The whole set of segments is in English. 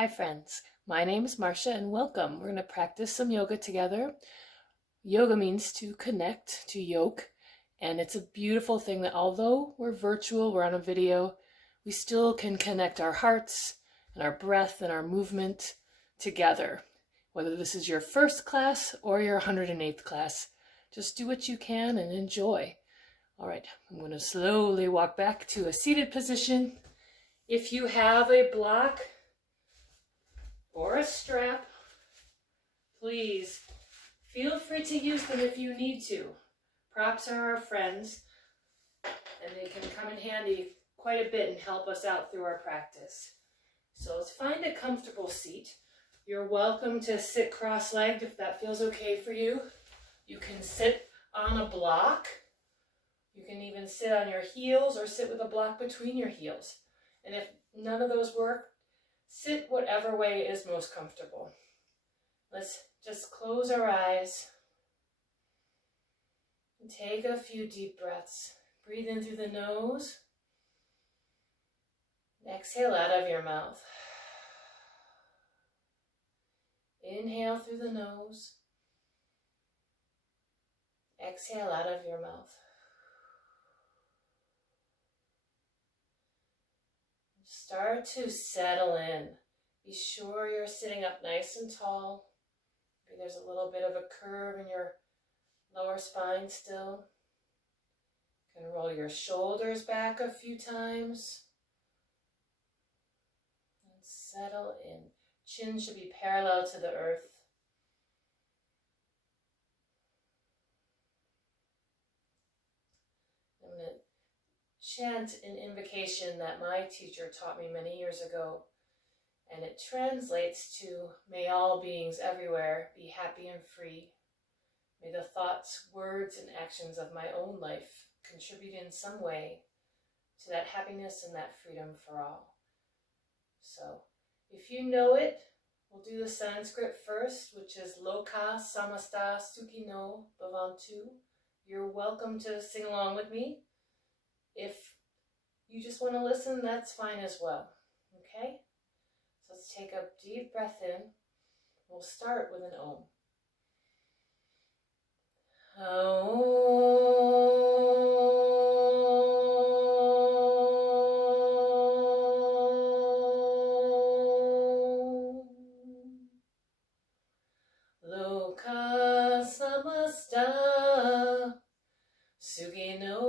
Hi friends, my name is Marcia and welcome. We're going to practice some yoga together. Yoga means to connect, to yoke, and it's a beautiful thing that although we're virtual, we're on a video, we still can connect our hearts and our breath and our movement together. Whether this is your first class or your 108th class, just do what you can and enjoy. All right, I'm going to slowly walk back to a seated position. If you have a block or a strap, please feel free to use them if you need to. Props are our friends, and they can come in handy quite a bit and help us out through our practice. So let's find a comfortable seat. You're welcome to sit cross-legged if that feels okay for you. You can sit on a block. You can even sit on your heels or sit with a block between your heels. And if none of those work, sit whatever way is most comfortable. Let's just close our eyes and take a few deep breaths. Breathe in through the nose. Exhale out of your mouth. Inhale through the nose. Exhale out of your mouth. Start to settle in. Be sure you're sitting up nice and tall. Maybe there's a little bit of a curve in your lower spine still. You can roll your shoulders back a few times. And settle in. Chin should be parallel to the earth. I'm going to chant an invocation that my teacher taught me many years ago. And it translates to, may all beings everywhere be happy and free. May the thoughts, words, and actions of my own life contribute in some way to that happiness and that freedom for all. So, if you know it, we'll do the Sanskrit first, which is Loka Samasta Sukhino Bhavantu. You're welcome to sing along with me. If you just want to listen, that's fine as well. Okay? So let's take a deep breath in. We'll start with an Om. Loka samasta sukhino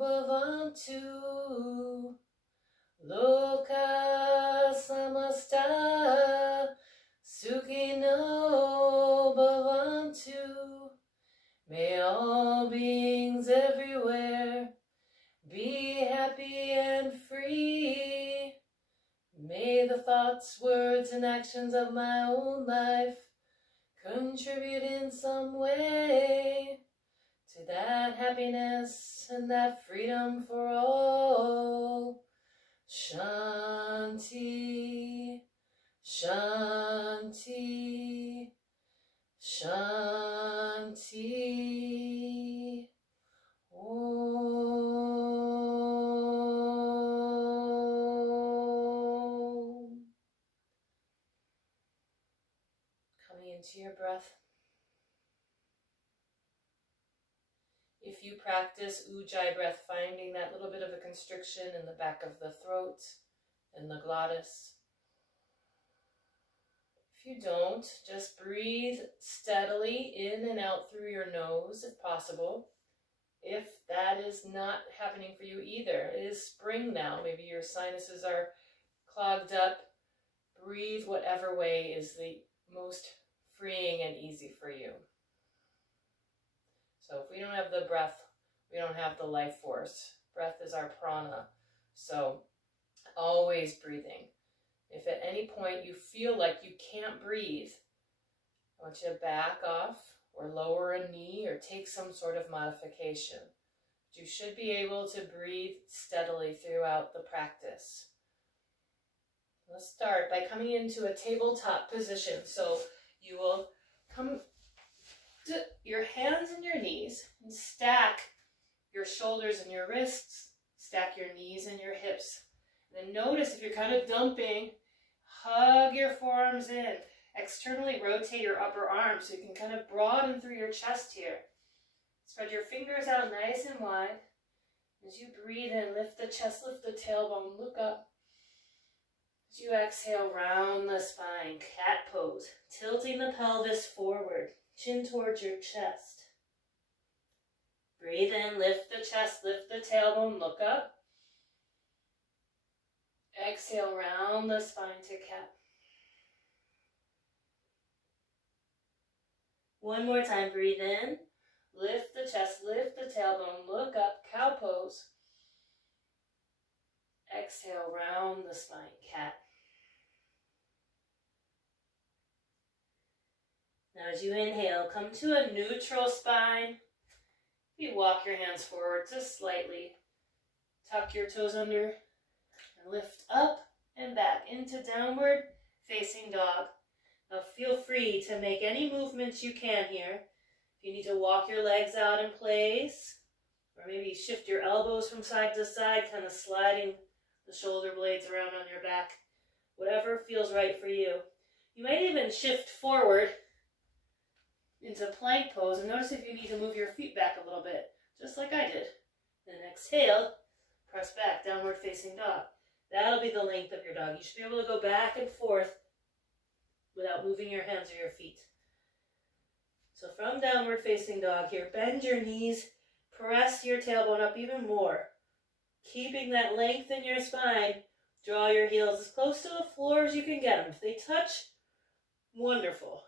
bhavantu. Loka samasta sukhino bhavantu. May all beings everywhere be happy and free. May the thoughts, words, and actions of my own life contribute in some way to that happiness and that freedom for all. Shanti, Shanti, Shanti. Om. Coming into your breath. If you practice Ujjayi breath, finding that little bit of a constriction in the back of the throat and the glottis. If you don't, just breathe steadily in and out through your nose if possible. If that is not happening for you either, it is spring now. Maybe your sinuses are clogged up. Breathe whatever way is the most freeing and easy for you. So if we don't have the breath, we don't have the life force. Breath is our prana. So always breathing. If at any point you feel like you can't breathe, I want you to back off or lower a knee or take some sort of modification. But you should be able to breathe steadily throughout the practice. Let's start by coming into a tabletop position. So you will come to your hands and your knees and stack your shoulders and your wrists, stack your knees and your hips. And then notice if you're kind of dumping, Hug your forearms in. Externally rotate your upper arm so you can kind of broaden through your chest here. Spread your fingers out nice and wide. As you breathe in, lift the chest, lift the tailbone, look up. As you exhale, round the spine, cat pose. Tilting the pelvis forward, chin towards your chest. Breathe in, lift the chest, lift the tailbone, look up. Exhale, round the spine to cat. One more time, breathe in, lift the chest, lift the tailbone, look up, cow pose. Exhale, round the spine, cat. Now as you inhale, come to a neutral spine. You walk your hands forward just slightly. Tuck your toes under and lift up and back into downward facing dog. Now feel free to make any movements you can here. If you need to walk your legs out in place, or maybe shift your elbows from side to side, kind of sliding the shoulder blades around on your back. Whatever feels right for you. You might even shift forward into plank pose, and notice if you need to move your feet back a little bit, just like I did. Then exhale, press back, downward facing dog. That'll be the length of your dog. You should be able to go back and forth without moving your hands or your feet. So from downward facing dog here, bend your knees, press your tailbone up even more. Keeping that length in your spine, draw your heels as close to the floor as you can get them. If they touch, wonderful.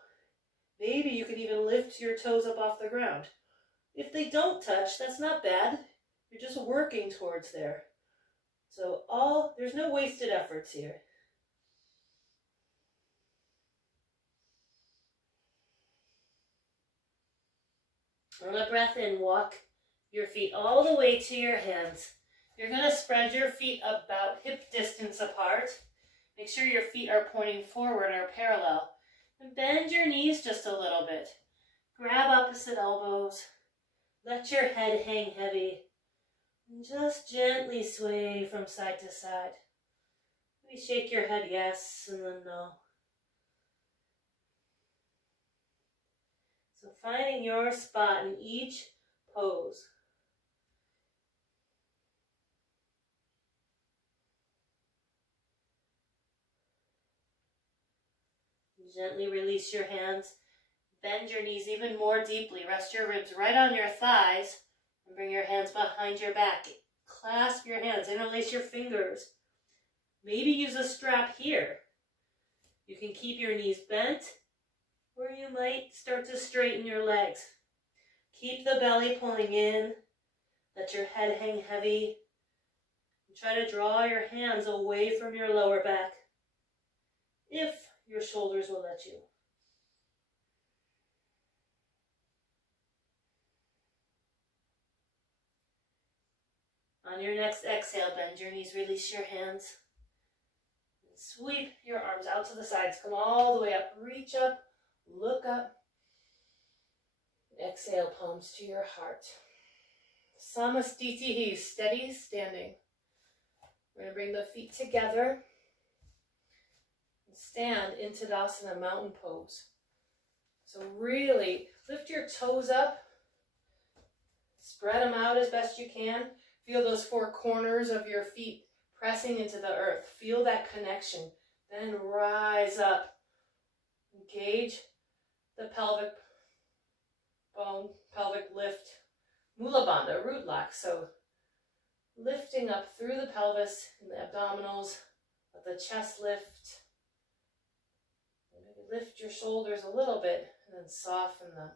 Maybe you can even lift your toes up off the ground. If they don't touch, that's not bad. You're just working towards there. So there's no wasted efforts here. On a breath in, walk your feet all the way to your hands. You're going to spread your feet about hip distance apart. Make sure your feet are pointing forward or parallel. And bend your knees just a little bit. Grab opposite elbows. Let your head hang heavy. And just gently sway from side to side. Maybe shake your head yes and then no. So finding your spot in each pose. Gently release your hands. Bend your knees even more deeply. Rest your ribs right on your thighs. And bring your hands behind your back. Clasp your hands. Interlace your fingers. Maybe use a strap here. You can keep your knees bent, or you might start to straighten your legs. Keep the belly pulling in. Let your head hang heavy. And try to draw your hands away from your lower back, if your shoulders will let you. On your next exhale, bend your knees, release your hands. And sweep your arms out to the sides. Come all the way up. Reach up, look up. Exhale, palms to your heart. Samastitihi, steady standing. We're going to bring the feet together. Stand in Tadasana, mountain pose. So really lift your toes up. Spread them out as best you can. Feel those four corners of your feet pressing into the earth. Feel that connection. Then rise up. Engage the pelvic bone, pelvic lift. Mula Bandha, root lock. So lifting up through the pelvis and the abdominals. Let the chest lift. Maybe lift your shoulders a little bit and then soften them.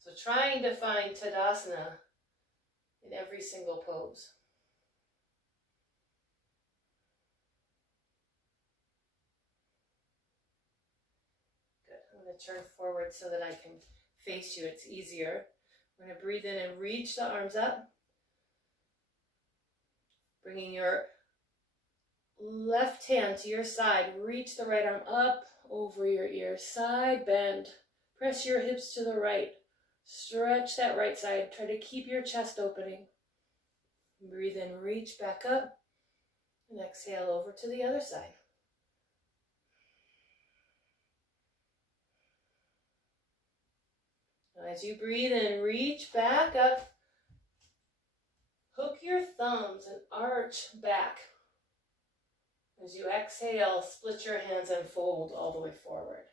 So trying to find Tadasana in every single pose. Good. I'm going to turn forward so that I can face you. It's easier. We're going to breathe in and reach the arms up. Bringing your left hand to your side. Reach the right arm up over your ear. Side bend. Press your hips to the right. Stretch that right side. Try to keep your chest opening. Breathe in, reach back up. And exhale over to the other side. Now as you breathe in, reach back up. Hook your thumbs and arch back. As you exhale, split your hands and fold all the way forward.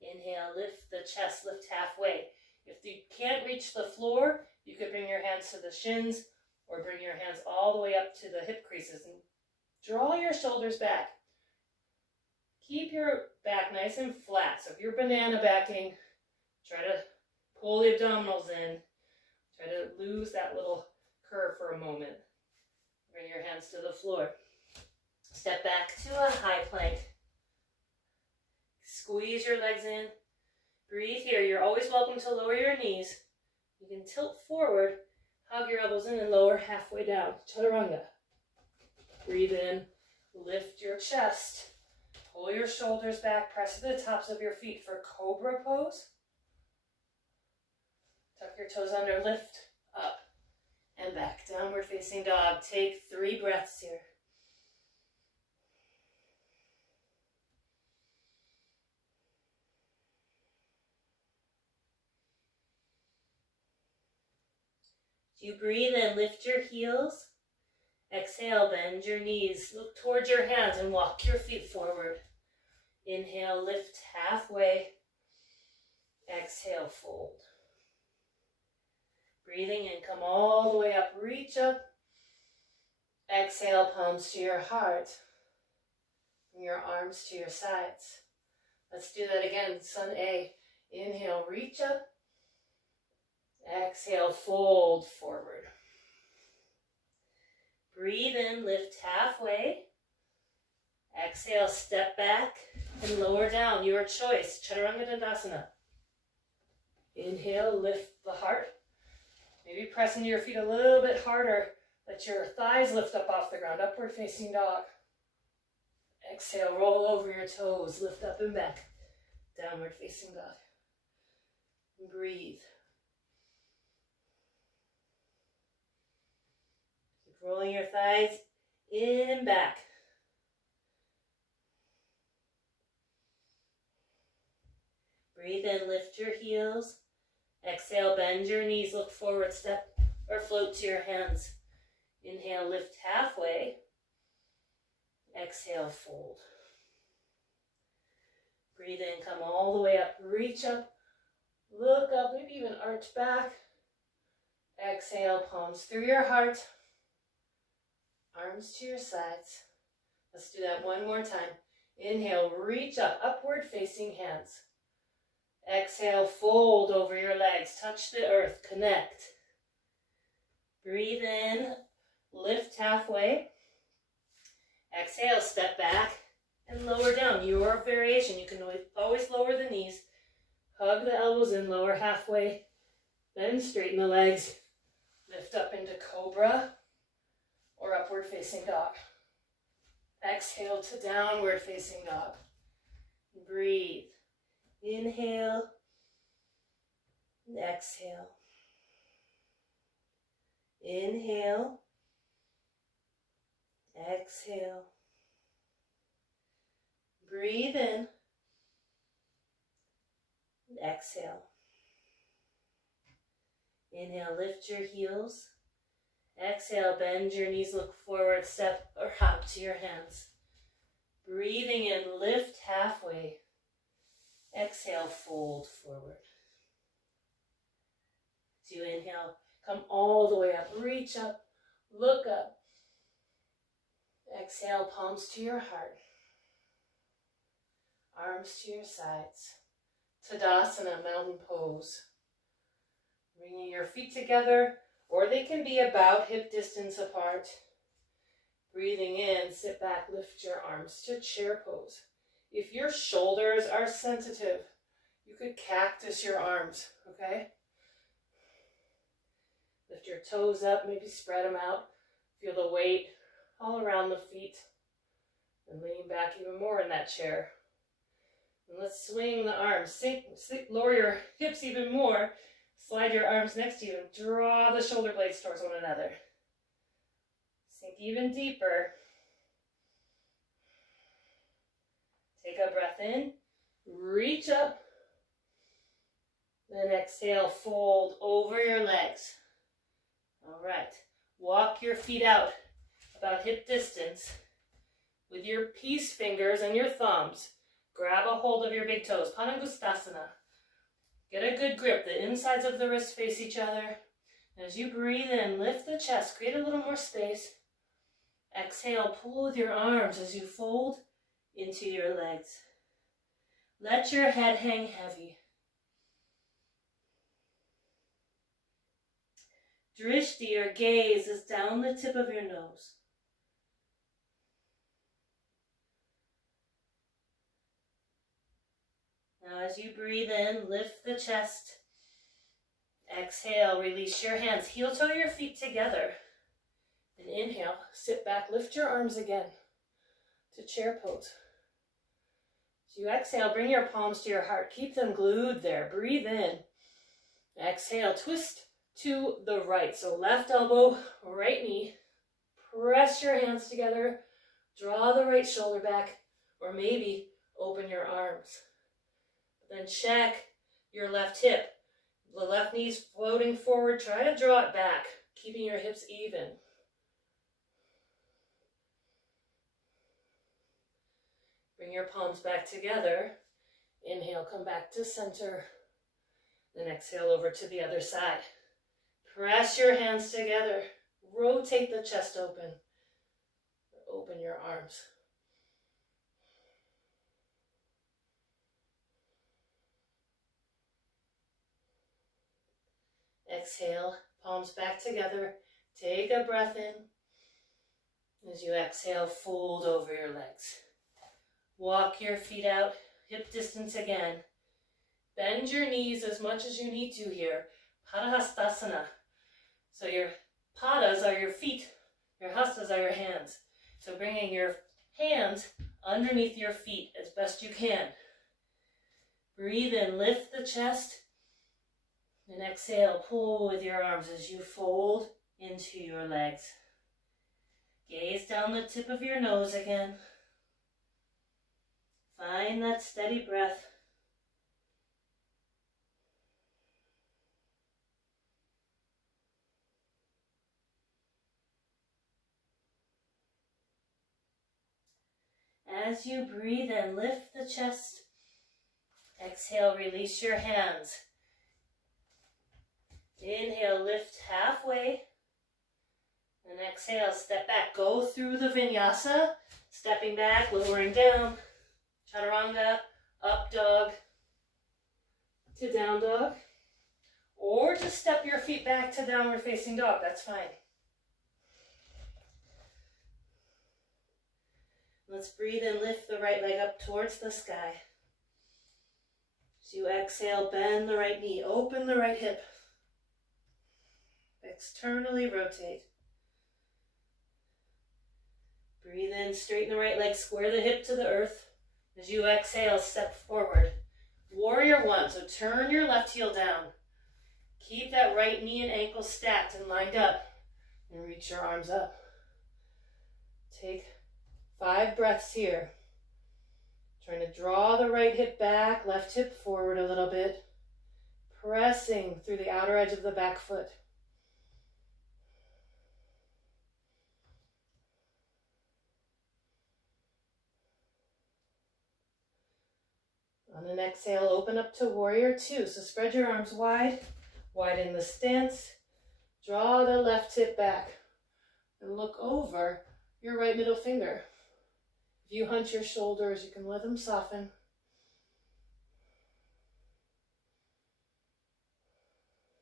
Inhale, lift the chest, lift halfway. If you can't reach the floor, you could bring your hands to the shins or bring your hands all the way up to the hip creases and draw your shoulders back. Keep your back nice and flat. So if you're banana backing, try to pull the abdominals in. Try to lose that little curve for a moment. Bring your hands to the floor. Step back to a high plank. Squeeze your legs in. Breathe here. You're always welcome to lower your knees. You can tilt forward, hug your elbows in, and lower halfway down. Chaturanga. Breathe in. Lift your chest. Pull your shoulders back. Press to the tops of your feet for cobra pose. Tuck your toes under. Lift up and back. Downward facing dog. Take 3 breaths here. You breathe in, lift your heels. Exhale, bend your knees. Look towards your hands and walk your feet forward. Inhale, lift halfway. Exhale, fold. Breathing in, come all the way up, reach up. Exhale, palms to your heart. Bring your arms to your sides. Let's do that again, Sun A. Inhale, reach up. Exhale, fold forward. Breathe in, lift halfway. Exhale, step back and lower down, your choice. Chaturanga Dandasana. Inhale, lift the heart. Maybe press into your feet a little bit harder. Let your thighs lift up off the ground, upward facing dog. Exhale, roll over your toes, lift up and back. Downward facing dog. Breathe. Rolling your thighs in and back. Breathe in, lift your heels. Exhale, bend your knees, look forward, step or float to your hands. Inhale, lift halfway. Exhale, fold. Breathe in, come all the way up, reach up, look up, maybe even arch back. Exhale, palms through your heart. Arms to your sides. Let's do that one more time. Inhale, reach up, upward facing hands. Exhale, fold over your legs, touch the earth, connect. Breathe in, lift halfway. Exhale, step back and lower down. Your variation. You can always lower the knees. Hug the elbows in, lower halfway. Then straighten the legs. Lift up into cobra or upward facing dog. Exhale to downward facing dog. Breathe. Inhale. And exhale. Inhale. Exhale. Breathe in. And exhale. Inhale, lift your heels. Exhale, bend your knees, look forward, step or hop to your hands. Breathing in, lift halfway. Exhale, fold forward. As you inhale, come all the way up, reach up, look up. Exhale, palms to your heart. Arms to your sides. Tadasana, mountain pose. Bringing your feet together, or they can be about hip distance apart. Breathing in, sit back, lift your arms to chair pose. If your shoulders are sensitive, you could cactus your arms, okay? Lift your toes up, maybe spread them out. Feel the weight all around the feet. And lean back even more in that chair. And let's swing the arms. Lower your hips even more. Slide your arms next to you and draw the shoulder blades towards one another. Sink even deeper. Take a breath in. Reach up. Exhale, fold over your legs. All right. Walk your feet out about hip distance. With your peace fingers and your thumbs, grab a hold of your big toes. Padangustasana. Get a good grip. The insides of the wrists face each other. As you breathe in, lift the chest. Create a little more space. Exhale, pull with your arms as you fold into your legs. Let your head hang heavy. Drishti, or gaze, is down the tip of your nose. Now as you breathe in, lift the chest. Exhale, release your hands. Heel toe your feet together. And inhale, sit back, lift your arms again to chair pose. As you exhale, bring your palms to your heart. Keep them glued there. Breathe in. Exhale, twist to the right. So left elbow, right knee. Press your hands together. Draw the right shoulder back, or maybe open your arms. Then check your left hip. The left knee's floating forward. Try to draw it back, keeping your hips even. Bring your palms back together. Inhale, come back to center. Then exhale over to the other side. Press your hands together. Rotate the chest open. Open your arms. Exhale, palms back together. Take a breath in. As you exhale, fold over your legs. Walk your feet out, hip distance again. Bend your knees as much as you need to here. Padahastasana. So your padas are your feet, your hastas are your hands. So bringing your hands underneath your feet as best you can. Breathe in, lift the chest. And exhale, pull with your arms as you fold into your legs. Gaze down the tip of your nose again. Find that steady breath. As you breathe in, lift the chest. Exhale, release your hands. Inhale, lift halfway. And exhale, step back. Go through the vinyasa. Stepping back, lowering down. Chaturanga, up dog to down dog. Or just step your feet back to downward facing dog. That's fine. Let's breathe and lift the right leg up towards the sky. As you exhale, bend the right knee. Open the right hip. Externally rotate. Breathe in, straighten the right leg, square the hip to the earth. As you exhale, step forward. Warrior one, so turn your left heel down. Keep that right knee and ankle stacked and lined up. And reach your arms up. Take 5 breaths here. Trying to draw the right hip back, left hip forward a little bit. Pressing through the outer edge of the back foot. On an exhale, open up to warrior two. So spread your arms wide, widen the stance. Draw the left hip back and look over your right middle finger. If you hunch your shoulders, you can let them soften.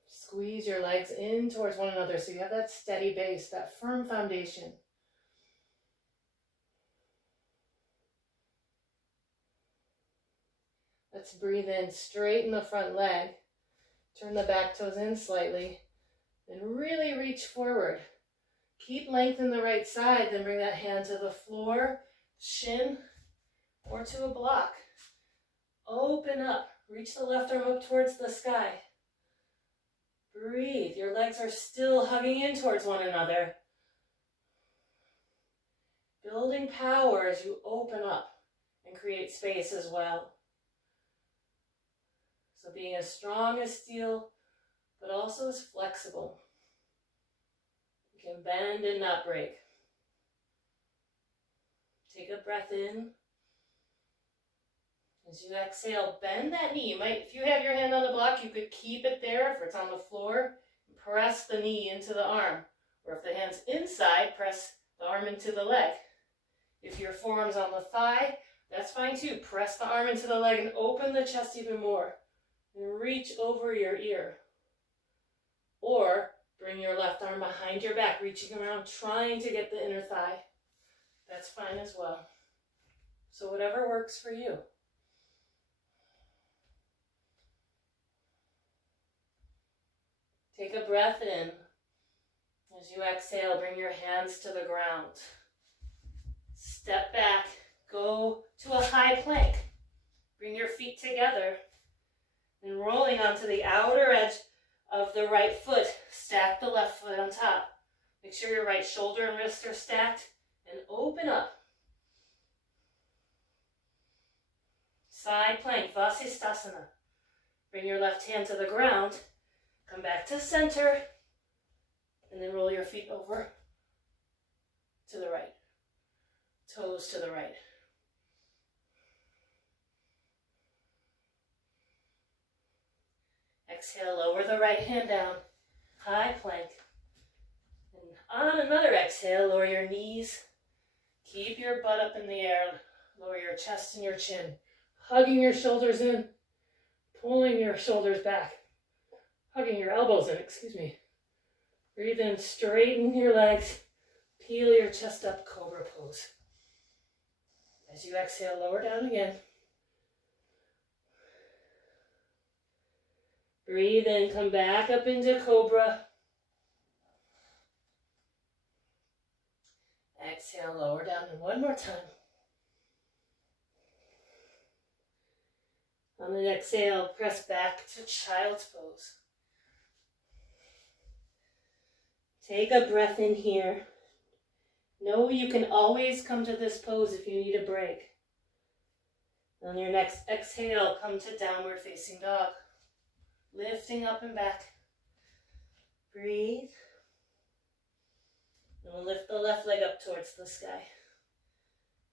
Squeeze your legs in towards one another so you have that steady base, that firm foundation. Let's breathe in, straighten the front leg, turn the back toes in slightly, and really reach forward. Keep length in the right side, then bring that hand to the floor, shin, or to a block. Open up, reach the left arm up towards the sky. Breathe, your legs are still hugging in towards one another. Building power as you open up and create space as well. So being as strong as steel but also is flexible. You can bend and not break. Take a breath in. As you exhale, bend that knee. You might, if you have your hand on the block, you could keep it there. If it's on the floor, press the knee into the arm. Or if the hand's inside, press the arm into the leg. If your forearm's on the thigh, that's fine too. Press the arm into the leg and open the chest even more. And reach over your ear. Or bring your left arm behind your back, reaching around, trying to get the inner thigh. That's fine as well. So whatever works for you. Take a breath in. As you exhale, bring your hands to the ground. Step back, go to a high plank. Bring your feet together. And rolling onto the outer edge of the right foot, stack the left foot on top. Make sure your right shoulder and wrist are stacked and open up. Side plank, Vasisthasana. Bring your left hand to the ground. Come back to center. And then roll your feet over to the right. Toes to the right. Exhale, lower the right hand down. High plank. And on another exhale, lower your knees. Keep your butt up in the air. Lower your chest and your chin. Hugging your shoulders in. Pulling your shoulders back. Hugging your elbows in, Breathe in, straighten your legs. Peel your chest up, cobra pose. As you exhale, lower down again. Breathe in, come back up into cobra. Exhale, lower down, and one more time. On the exhale, press back to child's pose. Take a breath in here. Know you can always come to this pose if you need a break. On your next exhale, come to downward facing dog. Lifting up and back. Breathe. And we'll lift the left leg up towards the sky.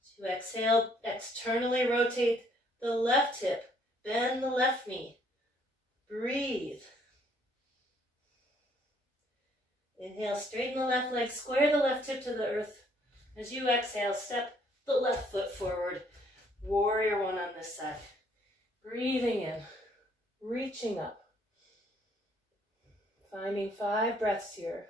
As you exhale, externally rotate the left hip. Bend the left knee. Breathe. Inhale, straighten the left leg, square the left hip to the earth. As you exhale, step the left foot forward. Warrior one on this side. Breathing in, reaching up. Finding 5 breaths here.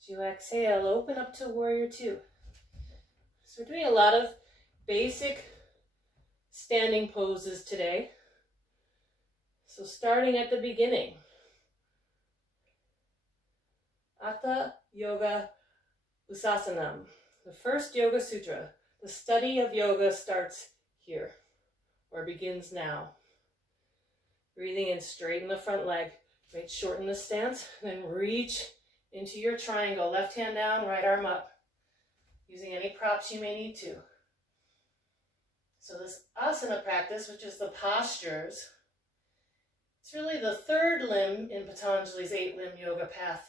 As you exhale, open up to warrior two. So we're doing a lot of basic standing poses today. So starting at the beginning. Hatha Yoga Usasanam. The first Yoga Sutra. The study of yoga starts here, or begins now. Breathing in, straighten the front leg. Right, shorten the stance, then reach into your triangle. Left hand down, right arm up. Using any props you may need to. So this asana practice, which is the postures, it's really the third limb in Patanjali's 8-limb yoga path.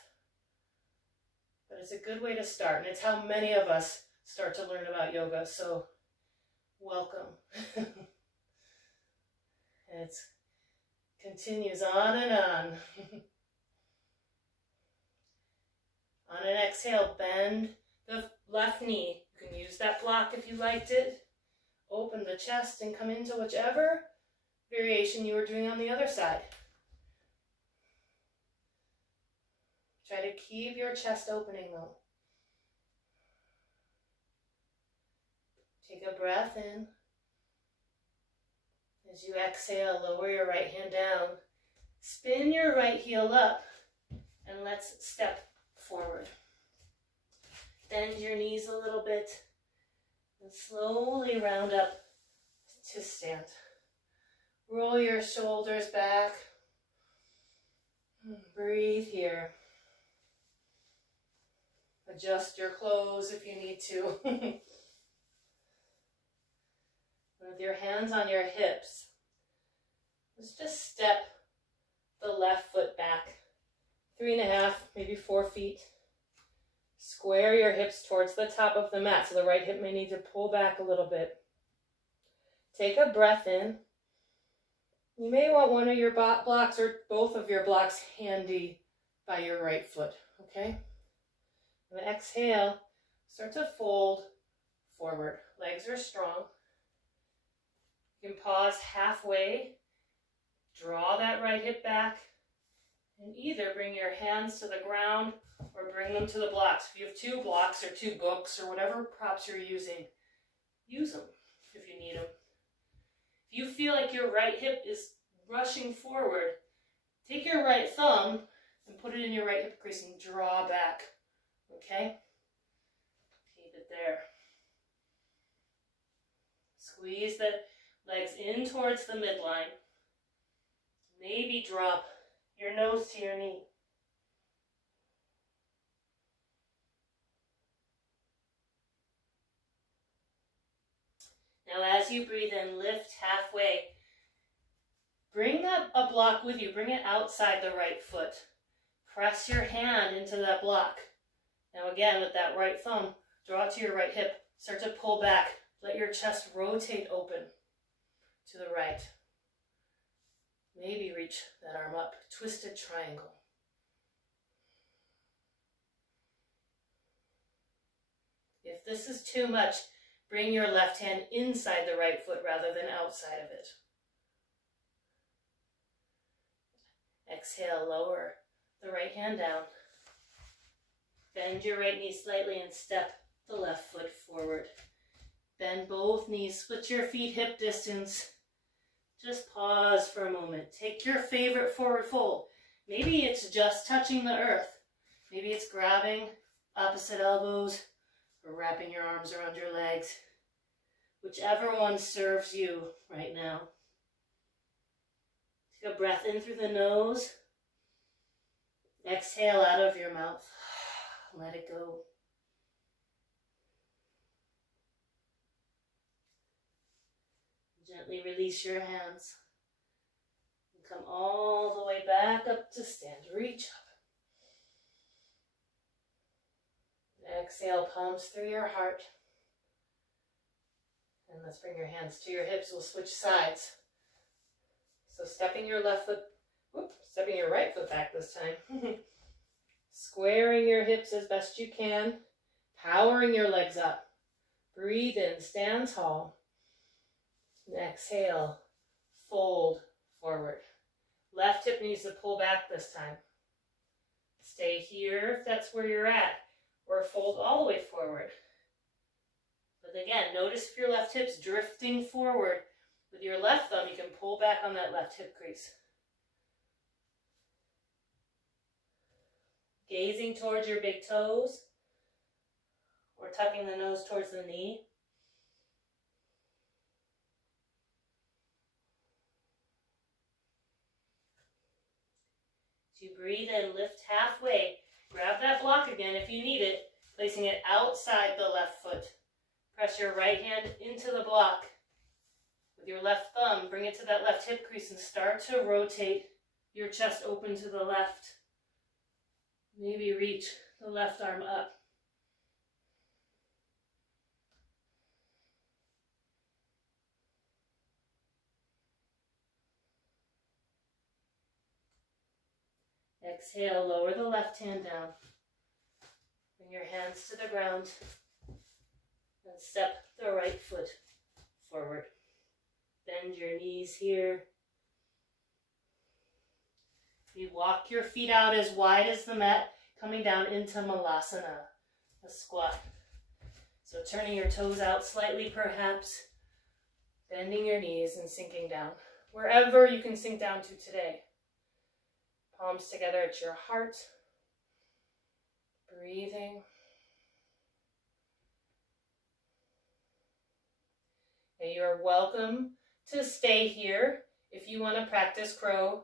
But it's a good way to start, and it's how many of us start to learn about yoga, so welcome. And it continues on and on. On an exhale, bend the left knee. You can use that block if you liked it. Open the chest and come into whichever variation you were doing on the other side. Try to keep your chest opening though. Take a breath in. As you exhale, lower your right hand down. Spin your right heel up and let's step forward. Bend your knees a little bit and slowly round up to stand. Roll your shoulders back. Breathe here. Adjust your clothes if you need to. With your hands on your hips, let's just step the left foot back 3.5, maybe 4 feet. Square your hips towards the top of the mat, so the right hip may need to pull back a little bit. Take a breath in. You may want one of your blocks or both of your blocks handy by your right foot, okay? And exhale, start to fold forward. Legs are strong. You can pause halfway, draw that right hip back, and either bring your hands to the ground or bring them to the blocks. If you have 2 blocks or 2 books or whatever props you're using, use them if you need them. If you feel like your right hip is rushing forward, take your right thumb and put it in your right hip crease and draw back, okay? Keep it there. Squeeze the legs in towards the midline. Maybe drop your nose to your knee. Now as you breathe in, lift halfway. Bring a block with you. Bring it outside the right foot. Press your hand into that block. Now again, with that right thumb, draw it to your right hip. Start to pull back. Let your chest rotate open to the right. Maybe reach that arm up. Twisted triangle. If this is too much, bring your left hand inside the right foot rather than outside of it. Exhale, lower the right hand down. Bend your right knee slightly and step the left foot forward. Bend both knees, split your feet hip distance. Just pause for a moment. Take your favorite forward fold. Maybe it's just touching the earth. Maybe it's grabbing opposite elbows or wrapping your arms around your legs. Whichever one serves you right now. Take a breath in through the nose. Exhale out of your mouth. Let it go. Gently release your hands. And come all the way back up to stand. Reach up. Exhale, palms through your heart. And let's bring your hands to your hips. We'll switch sides. So stepping your right foot back this time. Squaring your hips as best you can. Powering your legs up. Breathe in, stand tall. And exhale, fold forward. Left hip needs to pull back this time. Stay here if that's where you're at, or fold all the way forward. But again, notice if your left hip's drifting forward. With your left thumb, you can pull back on that left hip crease. Gazing towards your big toes, or tucking the nose towards the knee. As you breathe in, lift halfway. Grab that block again if you need it, placing it outside the left foot. Press your right hand into the block. With your left thumb, bring it to that left hip crease and start to rotate your chest open to the left. Maybe reach the left arm up. Exhale, lower the left hand down. Bring your hands to the ground and step the right foot forward. Bend your knees here. You walk your feet out as wide as the mat, coming down into Malasana, a squat. So turning your toes out slightly perhaps, bending your knees and sinking down. Wherever you can sink down to today. Palms together at your heart. Breathing. And you are welcome to stay here. If you want to practice crow,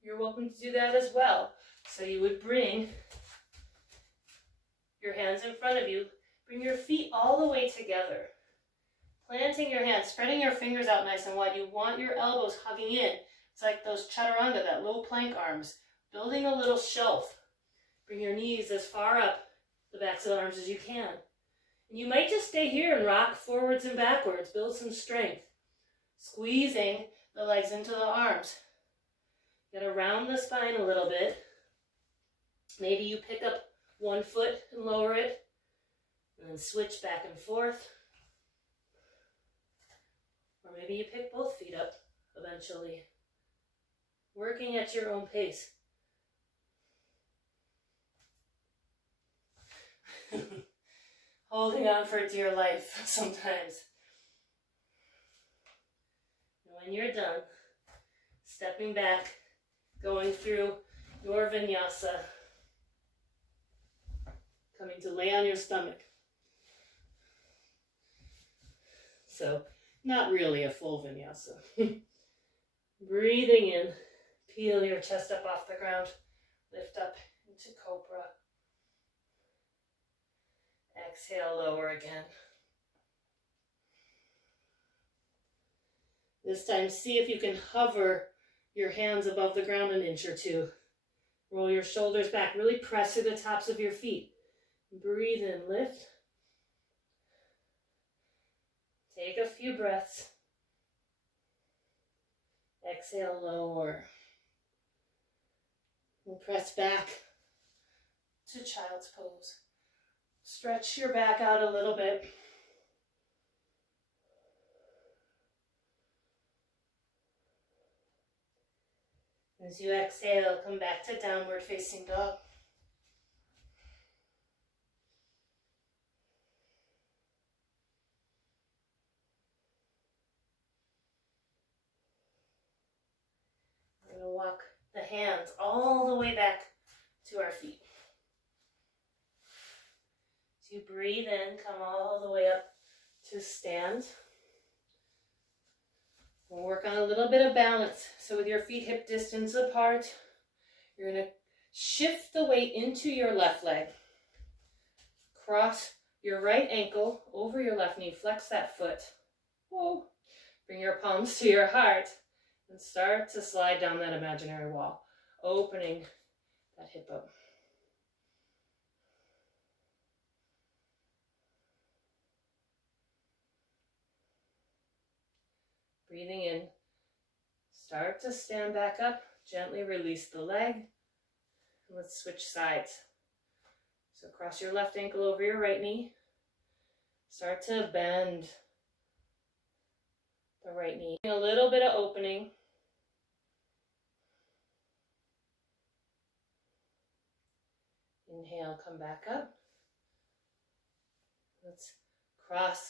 you're welcome to do that as well. So you would bring your hands in front of you. Bring your feet all the way together. Planting your hands, spreading your fingers out nice and wide. You want your elbows hugging in. It's like those chaturanga, that low plank arms. Building a little shelf. Bring your knees as far up the backs of the arms as you can. And you might just stay here and rock forwards and backwards. Build some strength. Squeezing the legs into the arms. You gotta round the spine a little bit. Maybe you pick up one foot and lower it, and then switch back and forth. Or maybe you pick both feet up eventually. Working at your own pace. Holding on for dear life sometimes. And when you're done, stepping back, going through your vinyasa, coming to lay on your stomach. So, not really a full vinyasa. Breathing in, peel your chest up off the ground, lift up into cobra. Exhale, lower again. This time, see if you can hover your hands above the ground an inch or two. Roll your shoulders back. Really press through the tops of your feet. Breathe in, lift. Take a few breaths. Exhale, lower. And press back to child's pose. Stretch your back out a little bit. As you exhale, come back to downward facing dog. We're going to walk the hands all the way back to our feet. So you breathe in, come all the way up to stand. We'll work on a little bit of balance. So with your feet hip distance apart, you're going to shift the weight into your left leg. Cross your right ankle over your left knee. Flex that foot. Whoa. Bring your palms to your heart and start to slide down that imaginary wall, opening that hip up. Breathing in, start to stand back up, gently release the leg. Let's switch sides. So cross your left ankle over your right knee. Start to bend the right knee. A little bit of opening. Inhale, come back up. Let's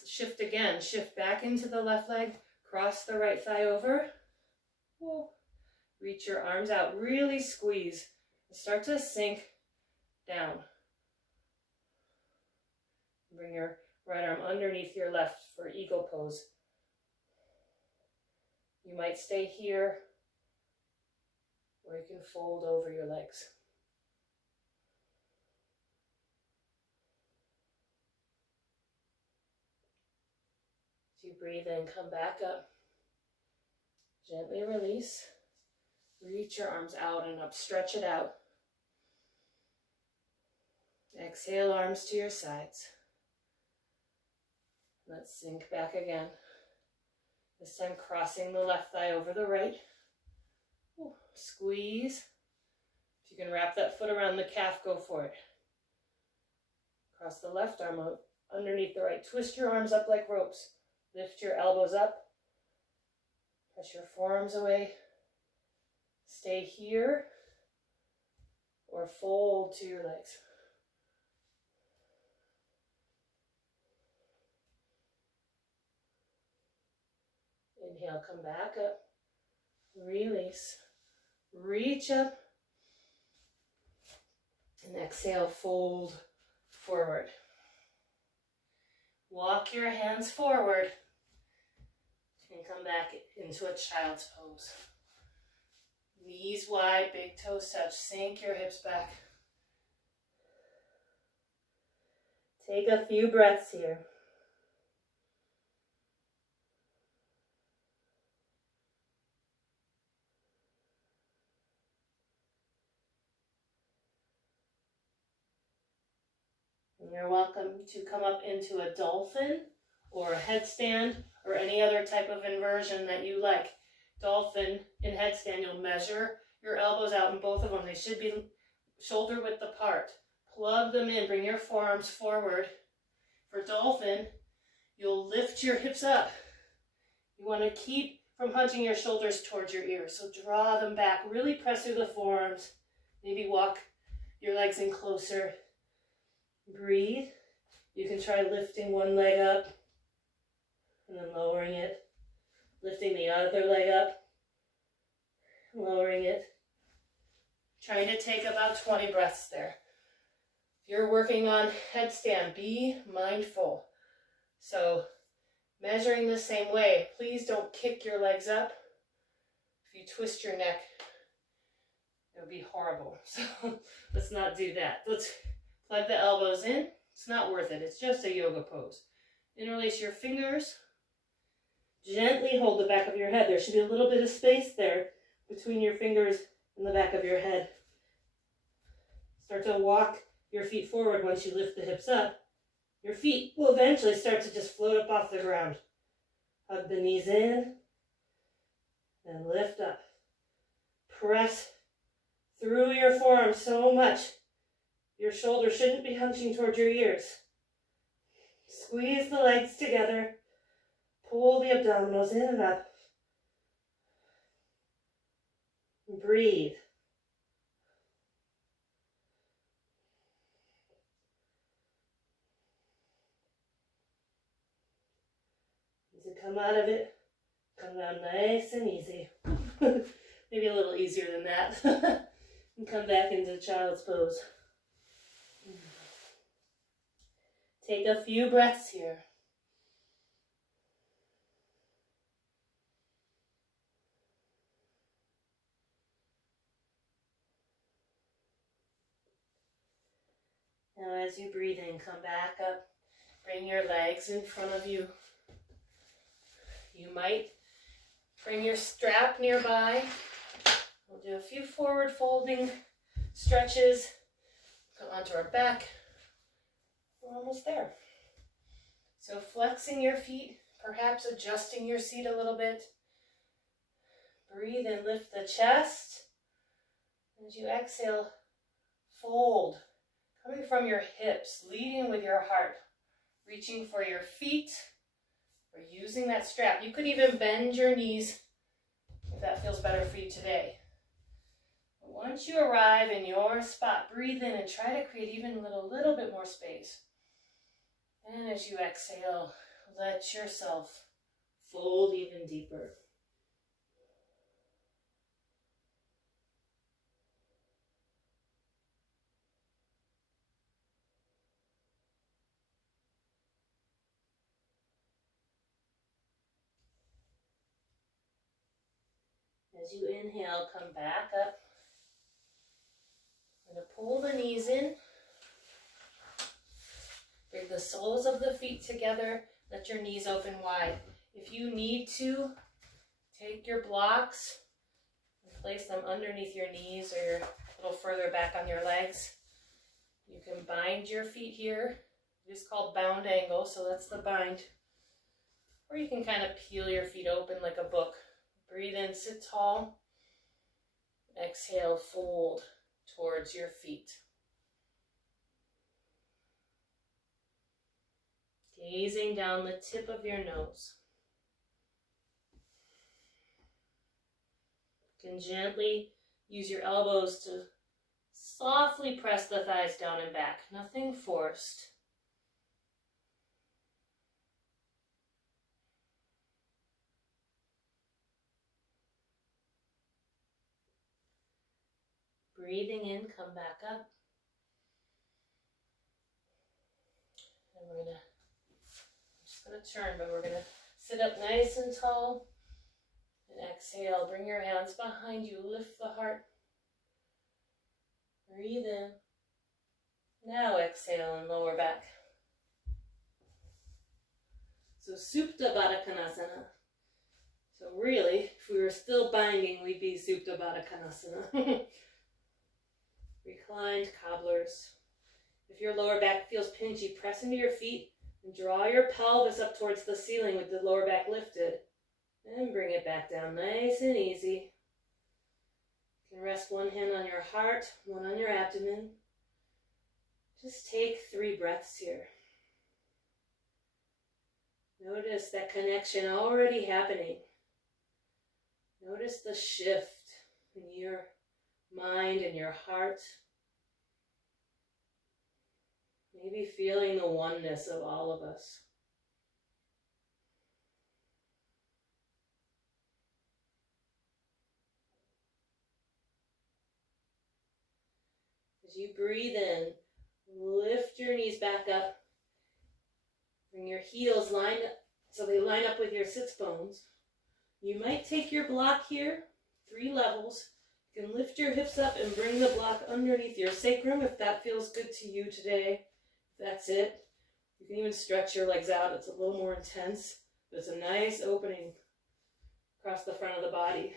shift again. Shift back into the left leg. Cross the right thigh over. Whoa. Reach your arms out. Really squeeze. Start to sink down. Bring your right arm underneath your left for eagle pose. You might stay here, or you can fold over your legs. As you breathe in, come back up. Gently release. Reach your arms out and up. Stretch it out. Exhale, arms to your sides. Let's sink back again. This time crossing the left thigh over the right. Ooh, squeeze. If you can wrap that foot around the calf, go for it. Cross the left arm out underneath the right. Twist your arms up like ropes. Lift your elbows up. Press your forearms away. Stay here or fold to your legs. Inhale, come back up. Release. Reach up. And exhale, fold forward. Walk your hands forward. And come back into a child's pose. Knees wide, big toes touch. Sink your hips back. Take a few breaths here. You're welcome to come up into a dolphin or a headstand or any other type of inversion that you like. Dolphin in headstand, you'll measure your elbows out in both of them. They should be shoulder width apart. Plug them in, bring your forearms forward. For dolphin, you'll lift your hips up. You want to keep from hunching your shoulders towards your ears. So draw them back, really press through the forearms. Maybe walk your legs in closer. Breathe. You can try lifting one leg up and then lowering it. Lifting the other leg up, lowering it. Trying to take about 20 breaths there. If you're working on headstand, be mindful. So measuring the same way. Please don't kick your legs up. If you twist your neck, it would be horrible. So let's not do that. Let's plug the elbows in. It's not worth it. It's just a yoga pose. Interlace your fingers. Gently hold the back of your head. There should be a little bit of space there between your fingers and the back of your head. Start to walk your feet forward once you lift the hips up. Your feet will eventually start to just float up off the ground. Hug the knees in and lift up. Press through your forearms so much. Your shoulders shouldn't be hunching toward your ears. Squeeze the legs together. Pull the abdominals in and up. Breathe. As you come out of it, come down nice and easy. Maybe a little easier than that. And come back into child's pose. Take a few breaths here. Now as you breathe in, come back up. Bring your legs in front of you. You might bring your strap nearby. We'll do a few forward folding stretches. Come onto our back. We're almost there. So flexing your feet, perhaps adjusting your seat a little bit. Breathe and lift the chest. As you exhale, fold. Coming from your hips, leading with your heart. Reaching for your feet or using that strap. You could even bend your knees if that feels better for you today. But once you arrive in your spot, breathe in and try to create even a little bit more space. And as you exhale, let yourself fold even deeper. As you inhale, come back up. I'm going to pull the knees in. Bring the soles of the feet together. Let your knees open wide. If you need to, take your blocks and place them underneath your knees or a little further back on your legs. You can bind your feet here. It is called bound angle, so that's the bind. Or you can kind of peel your feet open like a book. Breathe in, sit tall. Exhale, fold towards your feet. Gazing down the tip of your nose. You can gently use your elbows to softly press the thighs down and back. Nothing forced. Breathing in, come back up. And I'm just going to turn, but we're going to sit up nice and tall. And exhale, bring your hands behind you, lift the heart. Breathe in. Now exhale and lower back. So Supta Baddha Konasana. So really, if we were still binding, we'd be Supta Baddha Konasana. Reclined cobblers. If your lower back feels pinchy, press into your feet and draw your pelvis up towards the ceiling with the lower back lifted. And bring it back down nice and easy. You can rest one hand on your heart, one on your abdomen. Just take 3 breaths here. Notice that connection already happening. Notice the shift in your mind and your heart. Maybe feeling the oneness of all of us. As you breathe in, lift your knees back up. Bring your heels so they line up with your sits bones. You might take your block here, 3 levels. You can lift your hips up and bring the block underneath your sacrum if that feels good to you today. If that's it. You can even stretch your legs out. It's a little more intense, but it's a nice opening across the front of the body.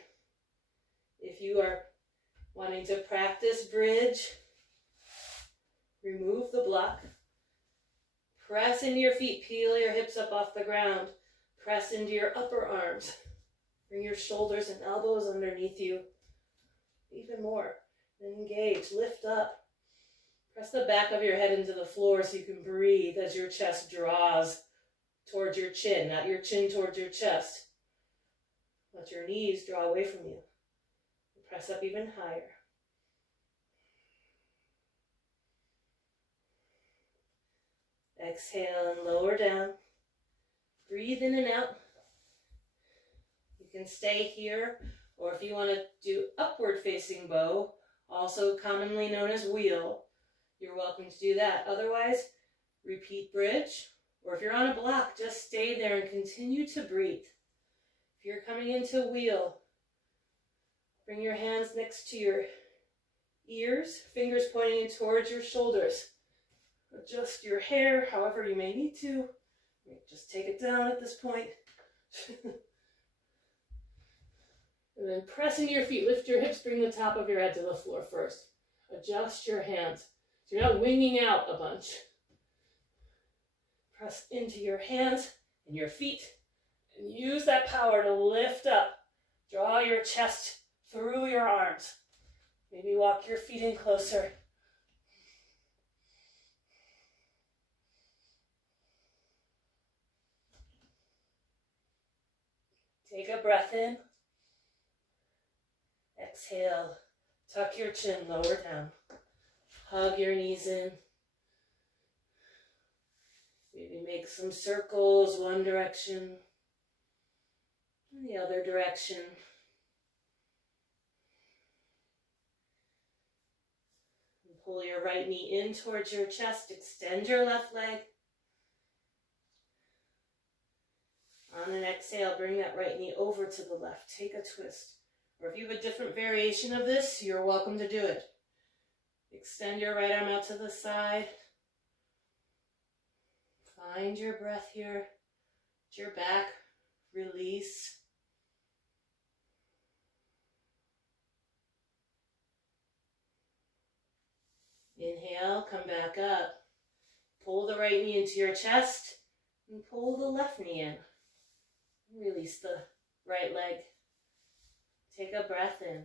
If you are wanting to practice bridge, remove the block. Press into your feet, peel your hips up off the ground. Press into your upper arms. Bring your shoulders and elbows underneath you. Even more. Engage, lift up. Press the back of your head into the floor so you can breathe as your chest draws towards your chin, not your chin towards your chest. Let your knees draw away from you. Press up even higher. Exhale and lower down. Breathe in and out. You can stay here, or if you want to do upward facing bow, also commonly known as wheel, you're welcome to do that. Otherwise, repeat bridge, or if you're on a block, just stay there and continue to breathe. If you're coming into wheel, bring your hands next to your ears, fingers pointing in towards your shoulders. Adjust your hair however you may need to. Just take it down at this point. And then press into your feet. Lift your hips, bring the top of your head to the floor first. Adjust your hands. So you're not winging out a bunch. Press into your hands and your feet. And use that power to lift up. Draw your chest through your arms. Maybe walk your feet in closer. Take a breath in. Exhale. Tuck your chin, lower down. Hug your knees in. Maybe make some circles, one direction, and the other direction. And pull your right knee in towards your chest. Extend your left leg. On an exhale, bring that right knee over to the left. Take a twist. Or if you have a different variation of this, you're welcome to do it. Extend your right arm out to the side. Find your breath here. At your back, release. Inhale, come back up. Pull the right knee into your chest and pull the left knee in. Release the right leg. Take a breath in.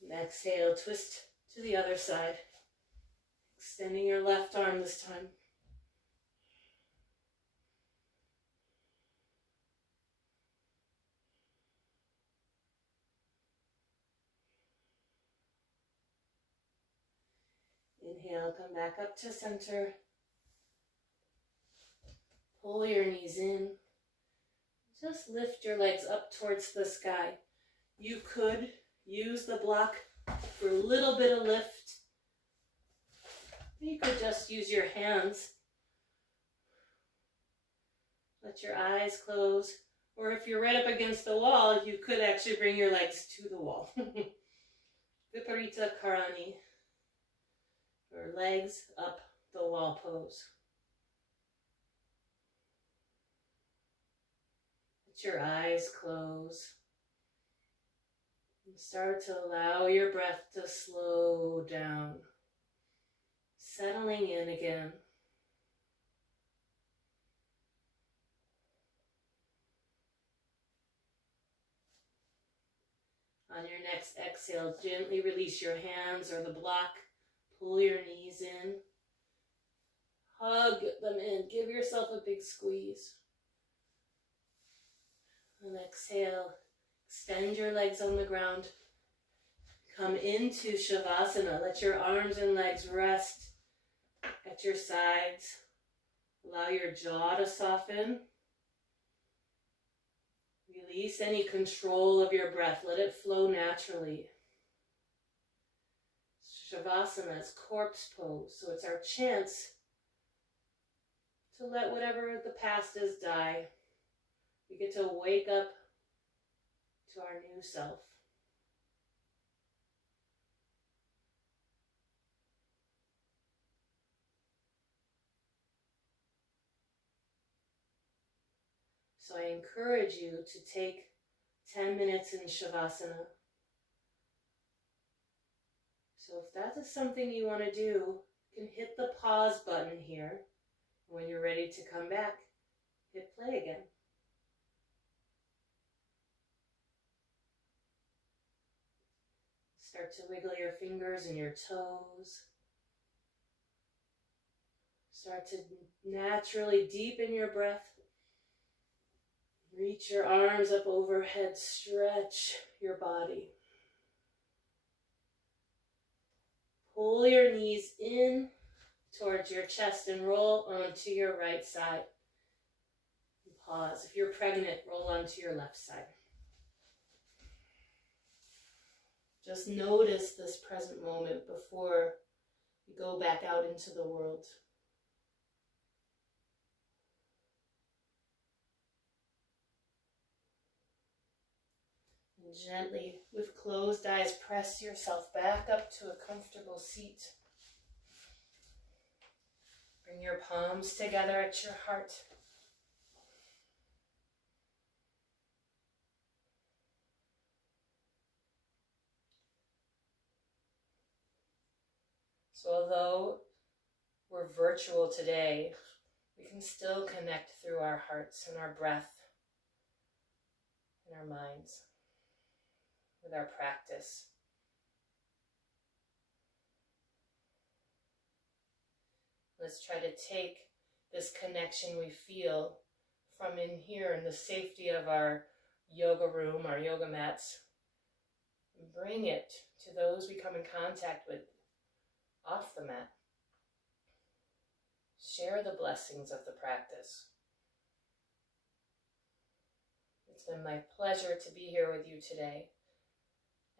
And exhale, twist to the other side. Extending your left arm this time. Inhale, come back up to center. Pull your knees in. Just lift your legs up towards the sky. You could use the block for a little bit of lift. You could just use your hands. Let your eyes close. Or if you're right up against the wall, you could actually bring your legs to the wall. Viparita Karani. Or legs up the wall pose. Let your eyes close. And start to allow your breath to slow down. Settling drawing in again. On your next exhale, gently release your hands or the block. Pull your knees in. Hug them in. Give yourself a big squeeze. And exhale. Extend your legs on the ground. Come into Shavasana. Let your arms and legs rest at your sides. Allow your jaw to soften. Release any control of your breath. Let it flow naturally. Shavasana is corpse pose, so it's our chance to let whatever the past is die. We get to wake up to our new self. So I encourage you to take 10 minutes in Shavasana. So if that is something you want to do, you can hit the pause button here. When you're ready to come back, hit play again. Start to wiggle your fingers and your toes. Start to naturally deepen your breath. Reach your arms up overhead, stretch your body. Pull your knees in towards your chest and roll onto your right side. And pause. If you're pregnant, roll onto your left side. Just notice this present moment before you go back out into the world. And gently, with closed eyes, press yourself back up to a comfortable seat. Bring your palms together at your heart. So although we're virtual today, we can still connect through our hearts and our breath and our minds with our practice. Let's try to take this connection we feel from in here in the safety of our yoga room, our yoga mats, and bring it to those we come in contact with off the mat. Share the blessings of the practice. It's been my pleasure to be here with you today,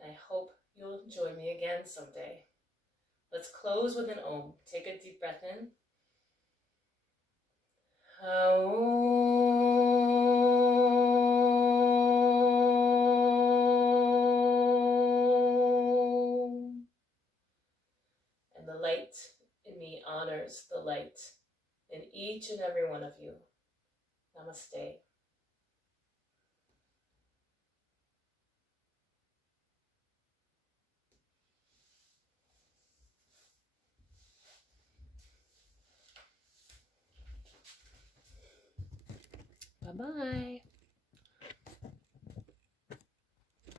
and I hope you'll join me again someday. Let's close with an Om. Take a deep breath in. And the light in me honors the light in each and every one of you. Namaste. Bye-bye.